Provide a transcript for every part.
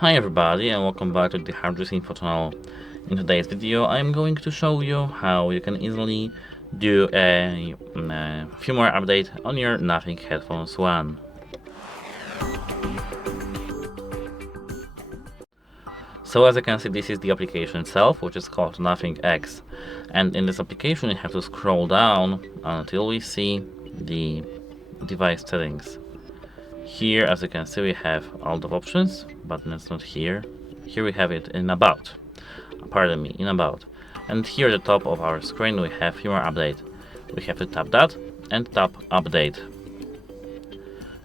Hi everybody and welcome back to the HardReset.Info channel. In today's video I'm going to show you how you can easily do a firmware update on your Nothing Headphones 1. So as you can see, this is the application itself, which is called Nothing X, and in this application you have to scroll down until we see the device settings. Here, as you can see, we have all the options, but it's not here. Here we have it in About. Pardon me, in About. And here at the top of our screen we have firmware update. We have to tap that and tap Update.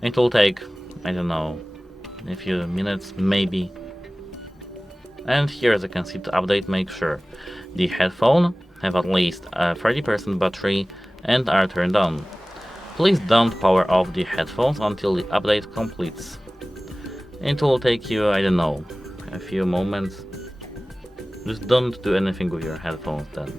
It will take, I don't know, a few minutes maybe. And here, as you can see, to update, make sure the headphone have at least a 30% battery and are turned on. Please don't power off the headphones until the update completes. It will take you, I don't know, a few moments. Just don't do anything with your headphones then.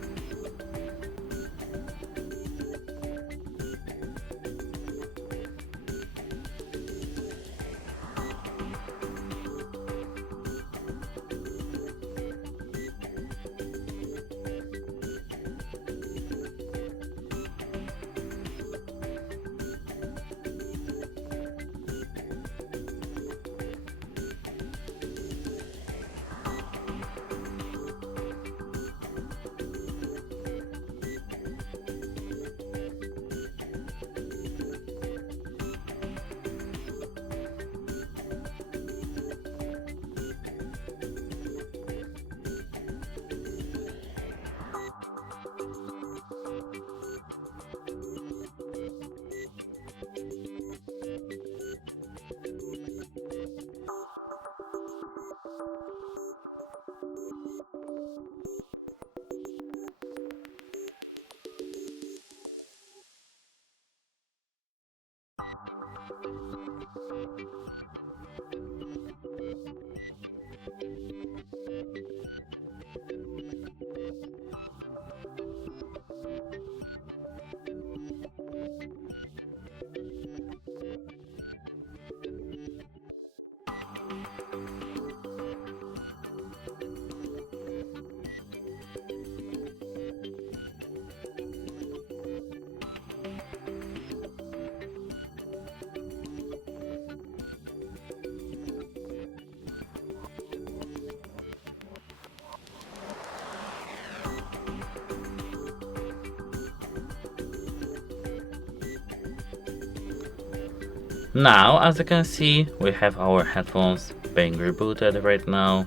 Now, as you can see, we have our headphones being rebooted right now.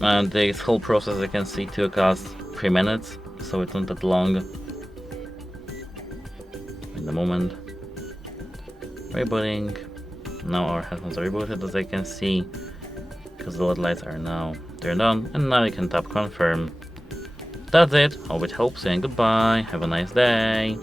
And this whole process, you can see, took us 3 minutes, so it's not that long. In the moment, rebooting. Now our headphones are rebooted, as I can see, because the LED lights are now turned on, and now you can tap confirm. That's it. Hope it helps, and goodbye. Have a nice day.